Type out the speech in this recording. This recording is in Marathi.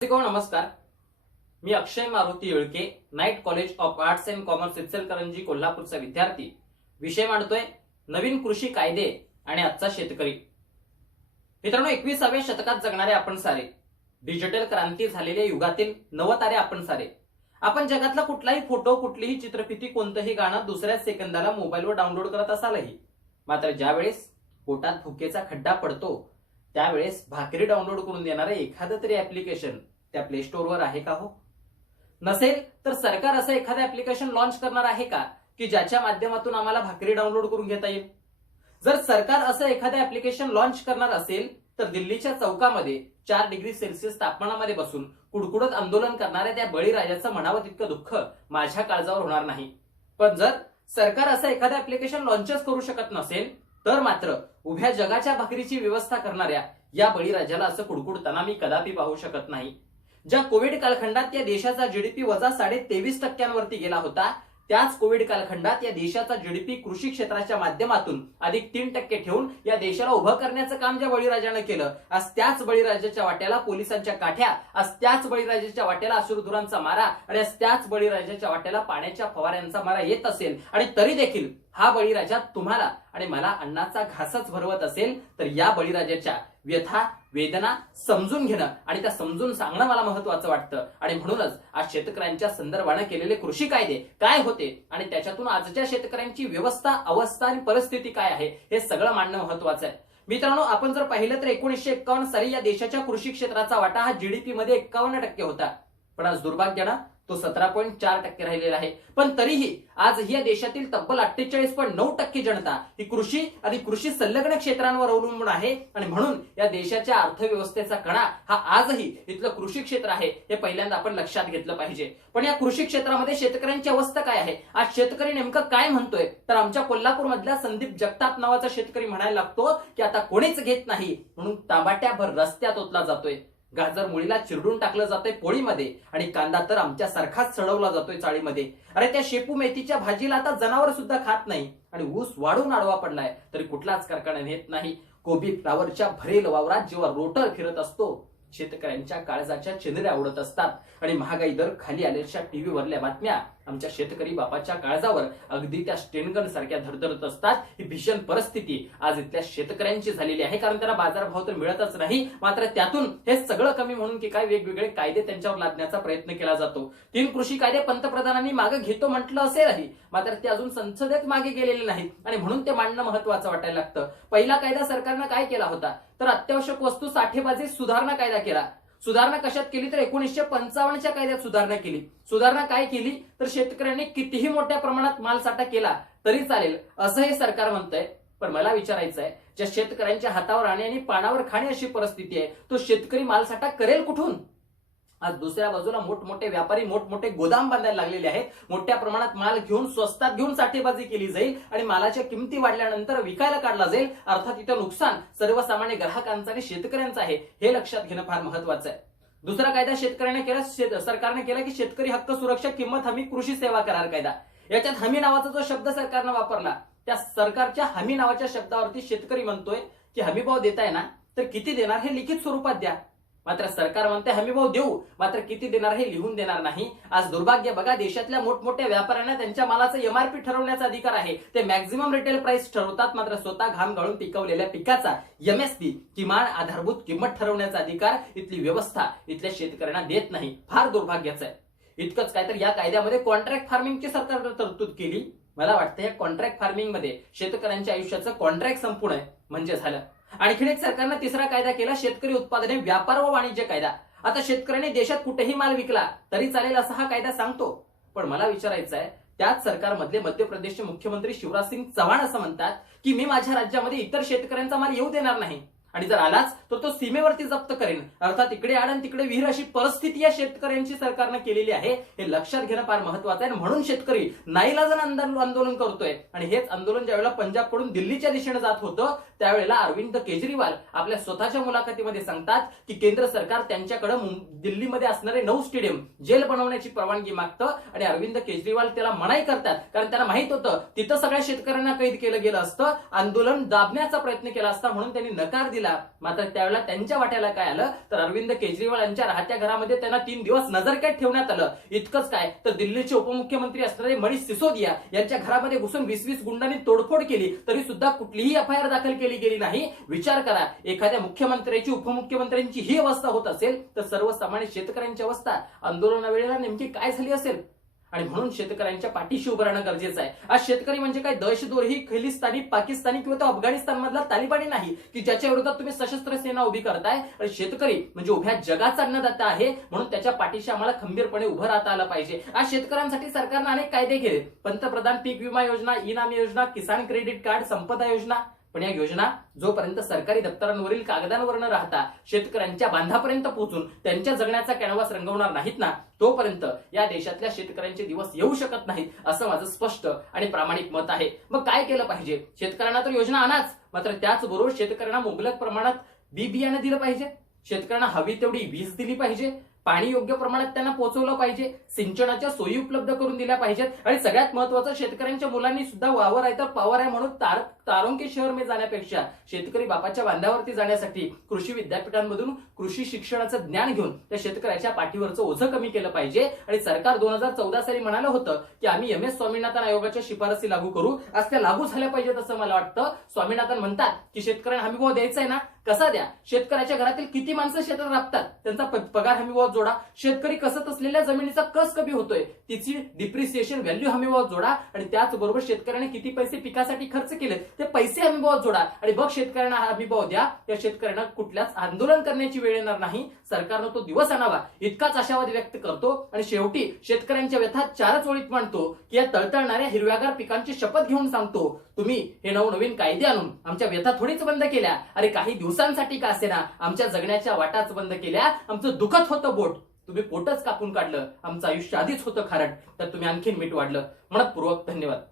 नमस्कार. मी Akshay Maruti Yelke, night college of arts and commerce Ichalkaranji कोल्हापूरचा विद्यार्थी. विषय मांडतोय नवीन कृषी कायदे आणि आजचा शेतकरी. मित्रांनो, 21व्या शतकात जगणारे आपण सारे, डिजिटल क्रांती झालेल्या युगातील नवतारे आपण सारे. आपण जगातला कुठलाही फोटो, कुठलीही चित्रफिती, कोणतंही गाणं दुसऱ्याच सेकंदाला मोबाईलवर डाउनलोड करत असालही, मात्र ज्यावेळेस पोटात भुकेचा खड्डा पडतो त्यावेळेस भाकरी डाउनलोड करून देणारे एखादं तरी ऍप्लिकेशन त्या प्ले स्टोअरवर आहे का हो? नसेल तर सरकार असं एखादं ऍप्लिकेशन लॉन्च करणार आहे का की ज्याच्या माध्यमातून आम्हाला भाकरी डाउनलोड करून घेता येईल? जर सरकार असं एखादं ऍप्लिकेशन लॉन्च करणार असेल तर दिल्लीच्या चौकामध्ये 4 डिग्री सेल्सिअस तापमानामध्ये बसून कुडकुडत आंदोलन करणाऱ्या त्या बळीराजाचं म्हणावं तितकं दुःख माझ्या काळजावर होणार नाही. पण जर सरकार असं एखादं ऍप्लिकेशन लॉन्चच करू शकत नसेल तर मात्र उभ्या जगाच्या भाकरीची व्यवस्था करणाऱ्या या बळीराजाला असं कुडकुडताना मी कदापि पाहू शकत नाही. ज्या कोविड कालखंडात या देशाचा जीडीपी वजा 23.5% गेला होता, त्याच कोविड कालखंडात या देशाचा जीडीपी कृषी क्षेत्राच्या माध्यमातून अधिक 3% ठेवून या देशाला उभं करण्याचं काम ज्या बळीराजानं केलं, आज त्याच बळीराजाच्या वाट्याला पोलिसांच्या काठ्या, आज त्याच बळीराजाच्या वाट्याला अश्रुधुरांचा मारा आणि आज त्याच बळीराजाच्या वाट्याला पाण्याच्या फवाऱ्यांचा मारा येत असेल आणि तरी देखील हा बळीराजा तुम्हाला आणि मला अन्नाचा घासच भरवत असेल तर या बळीराजाच्या व्यथा, वेदना समजून घेणं आणि त्या समजून सांगणं मला महत्वाचं वाटतं. आणि म्हणूनच आज शेतकऱ्यांच्या संदर्भाने केलेले कृषी कायदे काय होते आणि त्याच्यातून आजच्या शेतकऱ्यांची व्यवस्था, अवस्था आणि परिस्थिती काय आहे हे सगळं मांडणं महत्वाचं आहे. मित्रांनो, आपण जर पाहिलं तर 1951 साली या देशाच्या कृषी क्षेत्राचा वाटा हा जीडीपी मध्ये 51% होता, पण आज दुर्भाग्यानं तो 17.4% राहिलेला आहे. पण तरीही आज या देशातील तब्बल 48.9% जनता ही कृषी आणि कृषी संलग्न क्षेत्रांवर अवलंबून आहे आणि म्हणून या देशाच्या अर्थव्यवस्थेचा कणा हा आजही इथलं कृषी क्षेत्र आहे हे पहिल्यांदा आपण लक्षात घेतलं पाहिजे. पण या कृषी क्षेत्रामध्ये शेतकऱ्यांची अवस्था काय आहे? आज शेतकरी नेमकं काय म्हणतोय तर आमच्या कोल्हापूर मधल्या संदीप जगताप नावाचा शेतकरी म्हणायला लागतो की आता कोणीच घेत नाही म्हणून तांबाट्याभर रस्त्यात ओतला जातोय, गाजर मुळीला चिरडून टाकलं जातंय पोळीमध्ये आणि कांदा तर आमच्या सारखाच चढवला जातोय चाळीमध्ये. अरे त्या शेपू मेथीच्या भाजीला आता जनावर सुद्धा खात नाही आणि ऊस वाढून आडवा पडलाय तरी कुठलाच कारखाना नेत नाही. कोबी फ्लावरच्या भरेल वावरात जेव्हा रोटर फिरत असतो शेतकऱ्यांच्या काळजाच्या चिंधऱ्या उडत असतात आणि महागाई दर खाली आल्याच्या टीव्हीवरल्या बातम्या आमच्या शेतकरी बापाच्या काळजावर अगदी त्या स्टेनगन सारख्या धडधडत असतात. ही भीषण परिस्थिती आज इथल्या शेतकऱ्यांची झालेली आहे, कारण त्यांना बाजारभाव तर मिळतच नाही, मात्र त्यातून हे सगळं कमी म्हणून की काय वेगवेगळे कायदे त्यांच्यावर लादण्याचा प्रयत्न केला जातो. 3 कृषी कायदे पंतप्रधानांनी मागे घेतो म्हटलं असेलही मात्र ते अजून संसदेत मागे गेलेले नाहीत आणि म्हणून ते मांडणं महत्वाचं वाटायला लागतं. पहिला कायदा सरकारनं काय केला होता तर अत्यावश्यक वस्तू साठेबाजी सुधारणा कायदा केला. सुधारणा कशात केली तर 1955च्या कायद्यात सुधारणा केली. सुधारणा काय केली तर शेतकऱ्यांनी कितीही मोठ्या प्रमाणात मालसाठा केला तरी चालेल असं हे सरकार म्हणतंय. पण मला विचारायचं आहे, ज्या शेतकऱ्यांच्या हातावर राहणे आणि पानावर खाणे अशी परिस्थिती आहे तो शेतकरी मालसाठा करेल कुठून? आज दुसऱ्या बाजूला मोठमोठे व्यापारी मोठमोठे गोदाम बांधायला लागलेले आहेत. मोठ्या प्रमाणात माल घेऊन स्वस्तात घेऊन साठेबाजी केली जाईल आणि मालाच्या किमती वाढल्यानंतर विकायला काढला जाईल. अर्थात इथं नुकसान सर्वसामान्य ग्राहकांचं आणि शेतकऱ्यांचं आहे हे लक्षात घेणं फार महत्वाचं आहे. दुसरा कायदा शेतकऱ्याने केला, सरकारने केला की शेतकरी हक्क सुरक्षा किंमत हमी कृषी सेवा करार कायदा. याच्यात हमी नावाचा जो शब्द सरकारनं वापरला त्या सरकारच्या हमी नावाच्या शब्दावरती शेतकरी म्हणतोय की हमीभाव देताय ना तर किती देणार हे लिखित स्वरूपात द्या. मात्र सरकार म्हणते हमीभाव देऊ मात्र किती देणार हे लिहून देणार नाही. आज दुर्भाग्य बघा, देशातल्या मोठमोठ्या व्यापाऱ्यांना त्यांच्या मालाचं एमआरपी ठरवण्याचा अधिकार आहे. ते मॅक्झिमम रिटेल प्राइस ठरवतात, मात्र स्वतः घाम गाळून पिकवलेल्या पिकाचा एमएसपी किमान आधारभूत किंमत ठरवण्याचा अधिकार इथली व्यवस्था इथल्या शेतकऱ्यांना देत नाही. फार दुर्भाग्याचं आहे. इतकंच काय तर या कायद्यामध्ये कॉन्ट्रॅक्ट फार्मिंगची सरकारनं तरतूद केली. मला वाटतं या कॉन्ट्रॅक्ट फार्मिंग मध्ये शेतकऱ्यांच्या आयुष्याचं कॉन्ट्रॅक्ट संपूर्ण म्हणजे झालं. आणखीन एक सरकारनं तिसरा कायदा केला, शेतकरी उत्पादने व्यापार व वाणिज्य कायदा. आता शेतकऱ्यांनी देशात कुठेही माल विकला तरी चालेल असा हा कायदा सांगतो. पण मला विचारायचं आहे, त्याच सरकारमधले मध्य प्रदेशचे मुख्यमंत्री शिवराज सिंग चौहान असं म्हणतात की मी माझ्या राज्यामध्ये इतर शेतकऱ्यांचा माल येऊ देणार नाही आणि जर आलाच तर तो सीमेवरती जप्त करेन. अर्थात इकडे आड आणि तिकडे विहीर अशी परिस्थिती या शेतकऱ्यांची सरकारनं केलेली आहे हे लक्षात घेणं फार महत्वाचं आहे. म्हणून शेतकरी नाईलाजानं आंदोलन करतोय आणि हेच आंदोलन ज्यावेळेला पंजाबकडून दिल्लीच्या दिशेने जात होतं त्यावेळेला अरविंद केजरीवाल आपल्या स्वतःच्या मुलाखतीमध्ये सांगतात की केंद्र सरकार त्यांच्याकडे दिल्लीमध्ये असणारे 9 स्टेडियम जेल बनवण्याची परवानगी मागतं आणि अरविंद केजरीवाल त्याला मनाई करतात, कारण त्यांना माहित होतं तिथं सगळ्या शेतकऱ्यांना कैद केलं गेलं असतं, आंदोलन दाबण्याचा प्रयत्न केला असता म्हणून त्यांनी नकार दिला दिला. मात्र त्यावेळेला त्यांच्या वाट्याला काय आलं तर अरविंद केजरीवाल यांच्या राहत्या घरामध्ये त्यांना 3 दिवस नजरकैद ठेवण्यात आलं. इतकंच काय तर दिल्लीचे उपमुख्यमंत्री असणारे मनीष सिसोदिया यांच्या घरामध्ये घुसून 20 गुंडांनी तोडफोड केली, तरी सुद्धा कुठलीही एफआयआर दाखल केली गेली नाही. विचार करा, एखाद्या मुख्यमंत्र्याची उपमुख्यमंत्र्यांची ही अवस्था होत असेल तर सर्वसामान्य शेतकऱ्यांची अवस्था आंदोलनावेळेला नेमकी काय झाली असेल. आणि म्हणून शेतकऱ्यांच्या पाठीशी उभं राहणं गरजेचं आहे. आज शेतकरी म्हणजे काय दहशतवादी, खलिस्तानी, पाकिस्तानी किंवा तो अफगाणिस्तान मधला तालिबानी नाही की ज्याच्या विरोधात तुम्ही सशस्त्र सेना उभी करताय. आणि शेतकरी म्हणजे उभ्या जगाचा अन्नदाता आहे, म्हणून त्याच्या पाठीशी आम्हाला खंबीरपणे उभं राहता आलं पाहिजे. आज शेतकऱ्यांसाठी सरकारनं अनेक कायदे केले. पंतप्रधान पीक विमा योजना, ई-नाम योजना, किसान क्रेडिट कार्ड, संपदा योजना. पण या योजना जोपर्यंत सरकारी दप्तरांवरील कागदांवर न राहता शेतकऱ्यांच्या बांधापर्यंत पोहोचून त्यांच्या जगण्याचा कॅनव्हास रंगवणार नाहीत ना, तोपर्यंत या देशातल्या शेतकऱ्यांचे दिवस येऊ शकत नाहीत, असं माझं स्पष्ट आणि प्रामाणिक मत आहे. मग काय केलं पाहिजे? शेतकऱ्यांना तर योजना आणाच, मात्र त्याचबरोबर शेतकऱ्यांना मुबलक प्रमाणात बी बियाणं दिलं पाहिजे, शेतकऱ्यांना हवी तेवढी वीज दिली पाहिजे, पाणी योग्य प्रमाणात त्यांना पोहोचवलं पाहिजे, सिंचनाच्या सोयी उपलब्ध करून दिल्या पाहिजेत. आणि सगळ्यात महत्वाचं, शेतकऱ्यांच्या मुलांनी सुद्धा वावर आहे तर पावर आहे म्हणून तारोंके शहर में जाण्यापेक्षा शेतकरी बापाच्या बांधावरती जाण्यासाठी कृषी विद्यापीठांमधून कृषी शिक्षणाचं ज्ञान घेऊन त्या शेतकऱ्याच्या पाठीवरचं ओझं कमी केलं पाहिजे. आणि सरकार 2014 साली म्हणालं होतं की आम्ही MS स्वामीनाथन आयोगाच्या शिफारसी लागू करू. आज त्या लागू झाल्या पाहिजेत असं मला वाटतं. स्वामीनाथन म्हणतात की शेतकऱ्यांना हमीभाव द्यायचा आहे ना, कसा द्या? शेतकऱ्याच्या घरातील किती माणसं शेतात राबतात त्यांचा पगार हमीभावात जोडा. शेतकरी कसत असलेल्या जमिनीचा कस कमी होतोय तिची डिप्रिसिएशन व्हॅल्यू हमीभावात जोडा. आणि त्याचबरोबर शेतकऱ्याने किती पैसे पिकासाठी खर्च केले ते पैसे हमीभावात जोडा. आणि बघ शेतकऱ्यांना हमीभाव द्या, त्या शेतकऱ्यांना कुठल्याच आंदोलन करण्याची वेळ येणार नाही. सरकारनं तो दिवस आणावा इतकाच आशावाद व्यक्त करतो. आणि शेवटी शेतकऱ्यांच्या व्यथा 4च ओळीत मांडतो की या तळतळणाऱ्या हिरव्यागार पिकांची शपथ घेऊन सांगतो, तुम्ही हे नवनवीन कायदे आणून आमच्या व्यथा थोडीच बंद केल्या, अरे काही दिवसांसाठी का असेना आमच्या जगण्याच्या वाटाच बंद केल्या. आमचं दुखत होतं बोट, तुम्ही पोटच कापून काढलं. आमचं आयुष्य आधीच होतं खारट, तर तुम्ही आणखीन मीठ वाढलं. मनपूर्वक धन्यवाद.